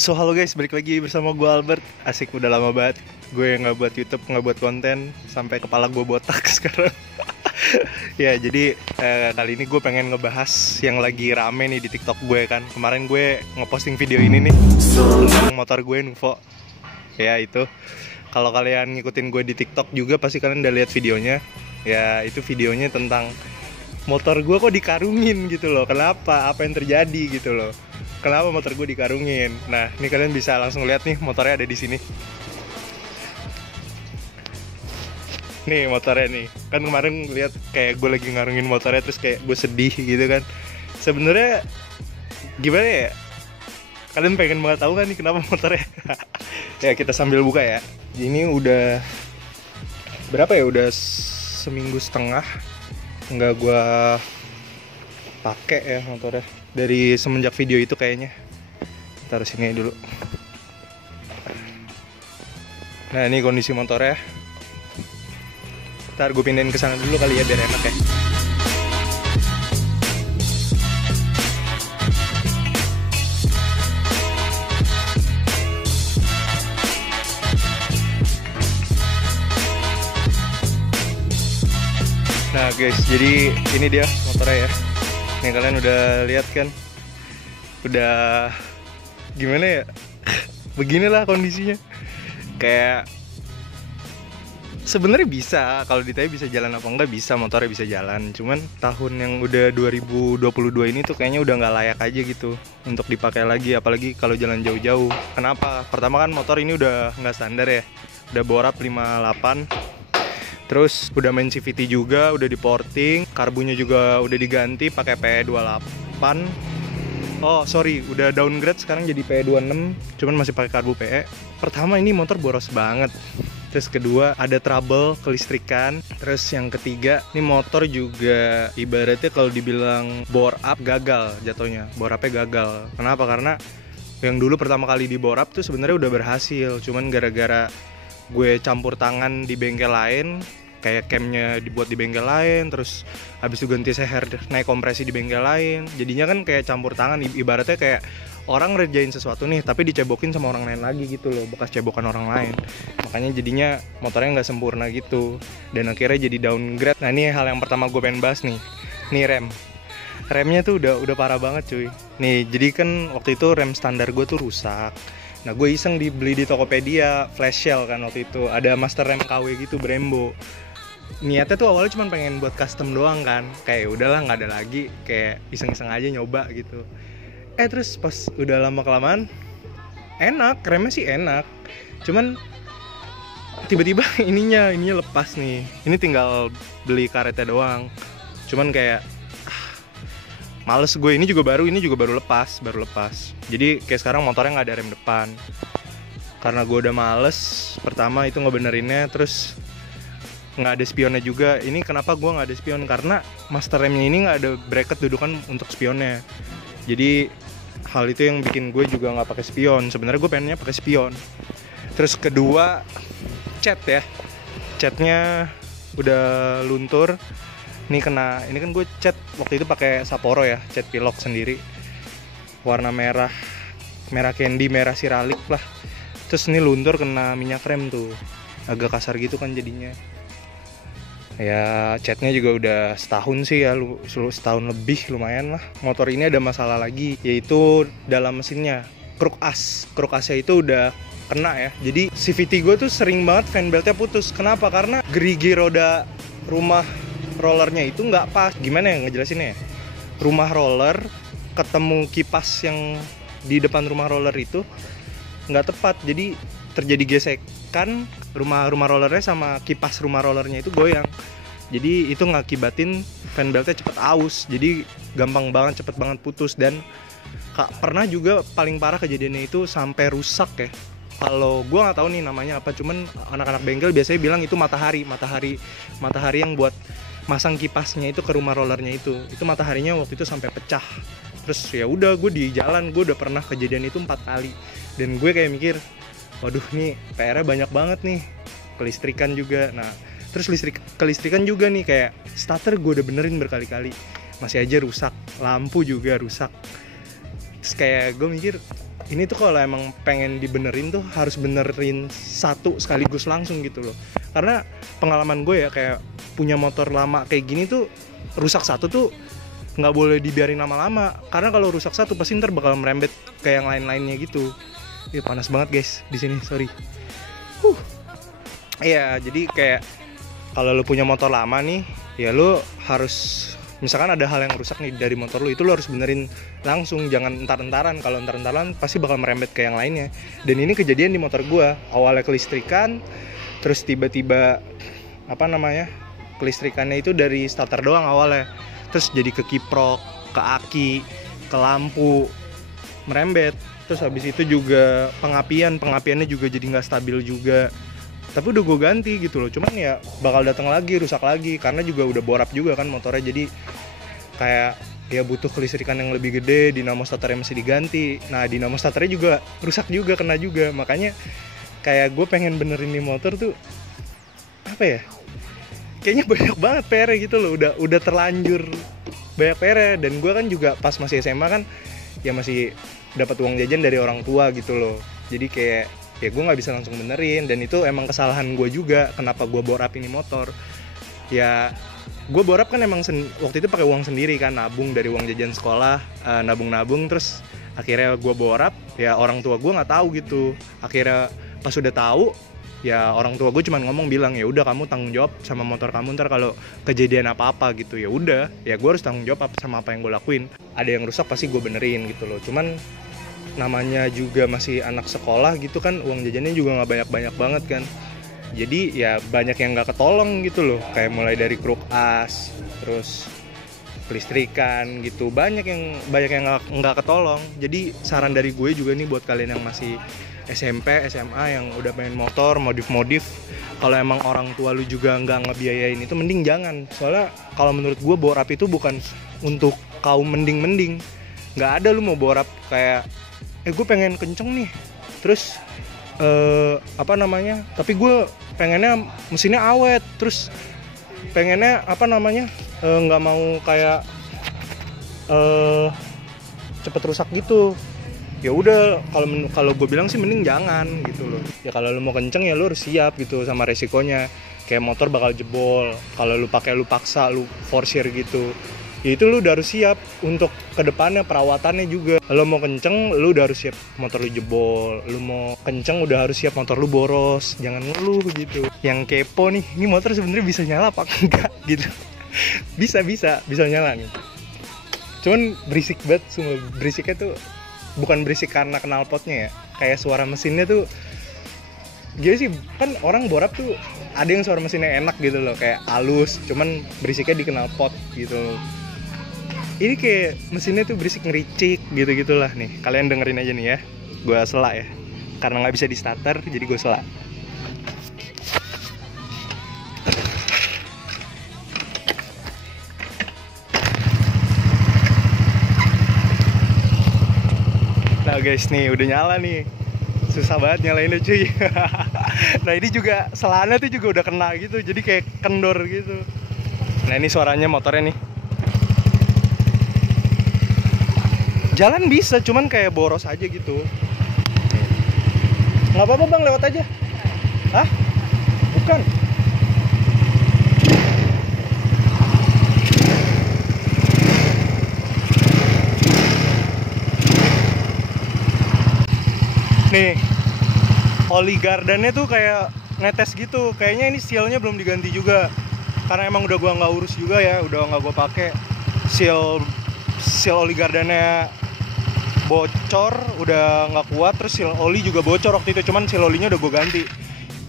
So halo guys, balik lagi bersama gue Albert. Asik, udah lama banget gue nggak buat YouTube, nggak buat konten, sampai kepala gue botak sekarang. Ya jadi kali ini gue pengen ngebahas yang lagi rame nih di TikTok gue kan. Kemarin gue ngeposting video ini nih tentang motor gue Nuvo. Ya itu, kalau kalian ngikutin gue di TikTok juga pasti kalian udah lihat videonya. Ya itu videonya tentang motor gue kok dikarungin gitu loh. Kenapa? Apa yang terjadi gitu loh? Kenapa motor gue dikarungin? Nah, ini kalian bisa langsung lihat nih, motornya ada di sini. Nih motornya nih. Kan kemarin lihat kayak gue lagi ngarungin motornya terus kayak gue sedih gitu kan. Sebenarnya gimana ya? Kalian pengen banget tahu kan nih kenapa motornya? Ya kita sambil buka ya. Ini udah berapa ya? Udah seminggu setengah nggak gue pakai ya motornya. Dari semenjak video itu kayaknya. Taruh sini dulu. Nah ini kondisi motornya. Ntar gue pindahin ke sana dulu kali ya biar enak ya. Nah guys, jadi ini dia motornya ya. Nih kalian udah lihat kan, udah gimana ya, beginilah kondisinya. Kayak sebenarnya bisa, kalau ditanya bisa jalan apa enggak, bisa, motornya bisa jalan. Cuman tahun yang udah 2022 ini tuh kayaknya udah nggak layak aja gitu untuk dipakai lagi, apalagi kalau jalan jauh-jauh. Kenapa? Pertama kan motor ini udah nggak standar ya, udah borap 58. Terus udah main CVT juga, udah di porting, karbunya juga udah diganti pakai PE28. Oh sorry, udah downgrade sekarang jadi PE26, cuman masih pakai karbu PE. Pertama ini motor boros banget. Terus kedua ada trouble kelistrikan. Terus yang ketiga, ini motor juga ibaratnya kalau dibilang bore up gagal jatuhnya. Bore upnya gagal. Kenapa? Karena yang dulu pertama kali di bore up tuh sebenarnya udah berhasil, cuman gara-gara gue campur tangan di bengkel lain, kayak camnya dibuat di bengkel lain, terus habis itu ganti seher naik kompresi di bengkel lain, jadinya kan kayak campur tangan, ibaratnya kayak orang ngerjain sesuatu nih tapi dicebokin sama orang lain lagi gitu loh, bekas cebokan orang lain. Makanya jadinya motornya nggak sempurna gitu, dan akhirnya jadi downgrade. Nah ini hal yang pertama gue pengen bahas nih remnya tuh udah parah banget cuy. Nih jadi kan waktu itu rem standar gue tuh rusak. Nah gue iseng beli di Tokopedia flash shell kan waktu itu, ada master rem KW gitu Brembo. Niatnya tuh awalnya cuma pengen buat custom doang kan, kayak udahlah nggak ada lagi, kayak iseng-iseng aja nyoba gitu. Terus pas udah lama kelamaan enak, remnya sih enak, cuman tiba-tiba ininya lepas nih. Ini tinggal beli karetnya doang, cuman kayak males gue. Ini juga baru lepas. Jadi kayak sekarang motornya nggak ada rem depan. Karena gue udah males, pertama itu ngebenerinnya, terus nggak ada spionnya juga. Ini kenapa gue nggak ada spion? Karena master remnya ini nggak ada bracket dudukan untuk spionnya. Jadi hal itu yang bikin gue juga nggak pakai spion. Sebenarnya gue pengennya pakai spion. Terus kedua, catnya udah luntur. Ini kan gue cat waktu itu pakai Sapporo ya, cat pilok sendiri, warna merah candy, merah siralik lah. Terus ini luntur kena minyak rem tuh, agak kasar gitu kan jadinya. Ya catnya juga udah setahun sih ya, setahun lebih lumayan lah. Motor ini ada masalah lagi, yaitu dalam mesinnya, kruk asnya itu udah kena ya. Jadi CVT gue tuh sering banget fan beltnya putus. Kenapa? Karena gerigi roda rumah rollernya itu nggak pas. Gimana ya ngejelasinnya ya? Rumah roller ketemu kipas yang di depan rumah roller itu nggak tepat, jadi terjadi gesekan rumah rollernya sama kipas rumah rollernya itu goyang. Jadi itu ngakibatin fan beltnya cepet aus, jadi cepet banget putus. Dan pernah juga paling parah kejadiannya itu sampai rusak ya. Kalau gue nggak tahu nih namanya apa, cuman anak-anak bengkel biasanya bilang itu matahari yang buat masang kipasnya itu ke rumah rollernya itu mataharinya waktu itu sampai pecah. Terus ya udah, gue di jalan gue udah pernah kejadian itu 4 kali, dan gue kayak mikir, waduh nih PR-nya banyak banget nih. Kelistrikan juga. Nah terus kelistrikan juga nih, kayak starter gue udah benerin berkali-kali masih aja rusak, lampu juga rusak. Terus kayak gue mikir, ini tuh kalau emang pengen dibenerin tuh harus benerin satu sekaligus langsung gitu loh. Karena pengalaman gue ya, kayak punya motor lama kayak gini tuh, rusak satu tuh nggak boleh dibiarin lama-lama, karena kalau rusak satu pasti ntar bakal merembet ke yang lain-lainnya gitu. Ya panas banget guys di sini, sorry. Iya, jadi kayak kalau lu punya motor lama nih, ya lu harus, misalkan ada hal yang rusak nih dari motor lu, itu lu harus benerin langsung, jangan entar-entaran. Kalau entar-entaran pasti bakal merembet ke yang lainnya. Dan ini kejadian di motor gua, awalnya kelistrikan, terus tiba-tiba kelistrikannya itu dari starter doang awalnya, terus jadi ke kiprok, ke aki, ke lampu, merembet. Terus habis itu juga pengapiannya juga jadi nggak stabil juga. Tapi udah gue ganti gitu loh, cuman ya bakal datang lagi, rusak lagi, karena juga udah borap juga kan motornya. Jadi kayak ya butuh kelistrikan yang lebih gede, dinamo starternya masih diganti. Nah dinamo starternya juga rusak juga, kena juga. Makanya kayak gue pengen benerin nih motor tuh, apa ya, kayaknya banyak banget PR gitu loh, udah terlanjur banyak PR. Dan gue kan juga pas masih SMA kan ya masih dapat uang jajan dari orang tua gitu loh. Jadi kayak ya gue nggak bisa langsung benerin, dan itu emang kesalahan gue juga kenapa gue borap ini motor. Ya gue borap kan emang waktu itu pakai uang sendiri kan, nabung dari uang jajan sekolah, nabung terus akhirnya gue borap. Ya orang tua gue nggak tahu gitu. Akhirnya pas udah tahu, ya orang tua gue cuma bilang ya udah kamu tanggung jawab sama motor kamu, ntar kalau kejadian apa-apa gitu ya udah, ya gue harus tanggung jawab sama apa yang gue lakuin. Ada yang rusak pasti gue benerin gitu loh. Cuman namanya juga masih anak sekolah gitu kan, uang jajannya juga nggak banyak-banyak banget kan. Jadi ya banyak yang nggak ketolong gitu loh, kayak mulai dari kruk as, terus kelistrikan gitu, banyak yang nggak ketolong. Jadi saran dari gue juga nih buat kalian yang masih SMP, SMA yang udah pengen motor modif, kalau emang orang tua lu juga nggak ngebiayain itu, mending jangan. Soalnya kalau menurut gue borap itu bukan untuk kaum mending. Nggak ada lu mau borap kayak gue pengen kenceng nih, terus tapi gue pengennya mesinnya awet, terus pengennya nggak mau kayak cepet rusak gitu. Ya udah, kalau gue bilang sih mending jangan gitu loh. Ya kalau lu mau kenceng ya lu harus siap gitu sama resikonya, kayak motor bakal jebol kalau lu paksa lu forsir gitu. Ya itu lu udah harus siap untuk kedepannya, perawatannya juga. Lu mau kenceng, lu udah harus siap motor lu jebol. Lu mau kenceng, udah harus siap motor lu boros. Jangan ngeluh gitu. Yang kepo nih, ini motor sebenarnya bisa nyala apa enggak gitu. Bisa nyala nih. Cuman berisik banget, semua berisiknya tuh bukan berisik karena knalpotnya ya. Kayak suara mesinnya tuh, gila sih, kan orang borap tuh ada yang suara mesinnya enak gitu loh, kayak halus, cuman berisiknya di knalpot gitu. Ini kayak mesinnya tuh berisik ngericik gitu-gitulah nih. Kalian dengerin aja nih ya. Gue sela ya. Karena nggak bisa di starter, jadi gue sela. Nah guys nih, udah nyala nih. Susah banget nyalainnya cuy. Nah ini juga selana tuh juga udah kena gitu, jadi kayak kendor gitu. Nah ini suaranya motornya nih. Jalan bisa, cuman kayak boros aja gitu. Nggak apa-apa bang, lewat aja. Hah? Bukan. Nih, oli gardannya tuh kayak netes gitu. Kayaknya ini sealnya belum diganti juga. Karena emang udah gua nggak urus juga ya, udah nggak gua pakai. Seal oli gardannya bocor, udah nggak kuat, terus seal oli juga bocor waktu itu, cuman seal olinya udah gue ganti.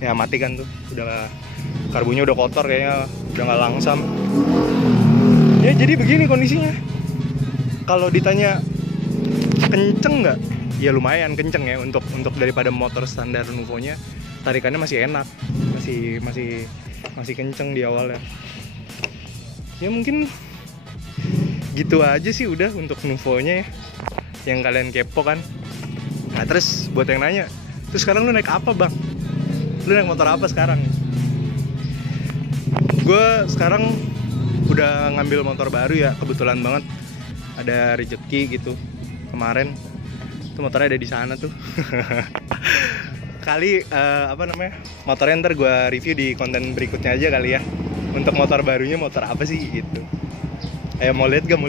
Ya mati kan tuh, udah karbunya udah kotor kayaknya, udah nggak langsam. Ya jadi begini kondisinya. Kalau ditanya kenceng nggak? Ya lumayan kenceng ya, untuk daripada motor standar Nuvo-nya, tarikannya masih enak, masih kenceng di awalnya. Ya mungkin gitu aja sih udah untuk Nuvo-nya ya, yang kalian kepo kan. Nah terus buat yang nanya, terus sekarang lu naik apa bang? Lu naik motor apa sekarang? Gue sekarang udah ngambil motor baru ya, kebetulan banget ada rezeki gitu kemarin. Tuh motornya ada di sana tuh. Kali apa namanya, motornya ntar gue review di konten berikutnya aja kali ya. Untuk motor barunya motor apa sih gitu. Ayo mau lihat gak?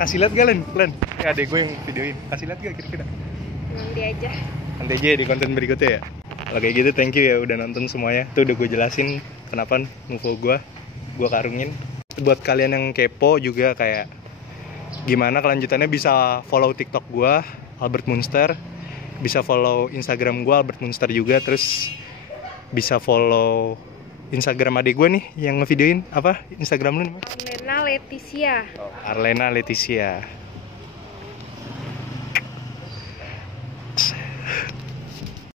Kasih lihat gak Len? Ya adek gue yang videoin. Kasih lihat gak kira-kira? Nanti aja Di konten berikutnya ya. Kalau kayak gitu thank you ya udah nonton semuanya. Tuh udah gue jelasin kenapa Nuvo gue karungin. Buat kalian yang kepo juga kayak gimana kelanjutannya, bisa follow TikTok gue Albert Munster, bisa follow Instagram gue Albert Munster juga, terus bisa follow Instagram adik gue nih yang ngevideoin. Apa Instagram lu namanya? Arlena Leticia. Arlena Leticia.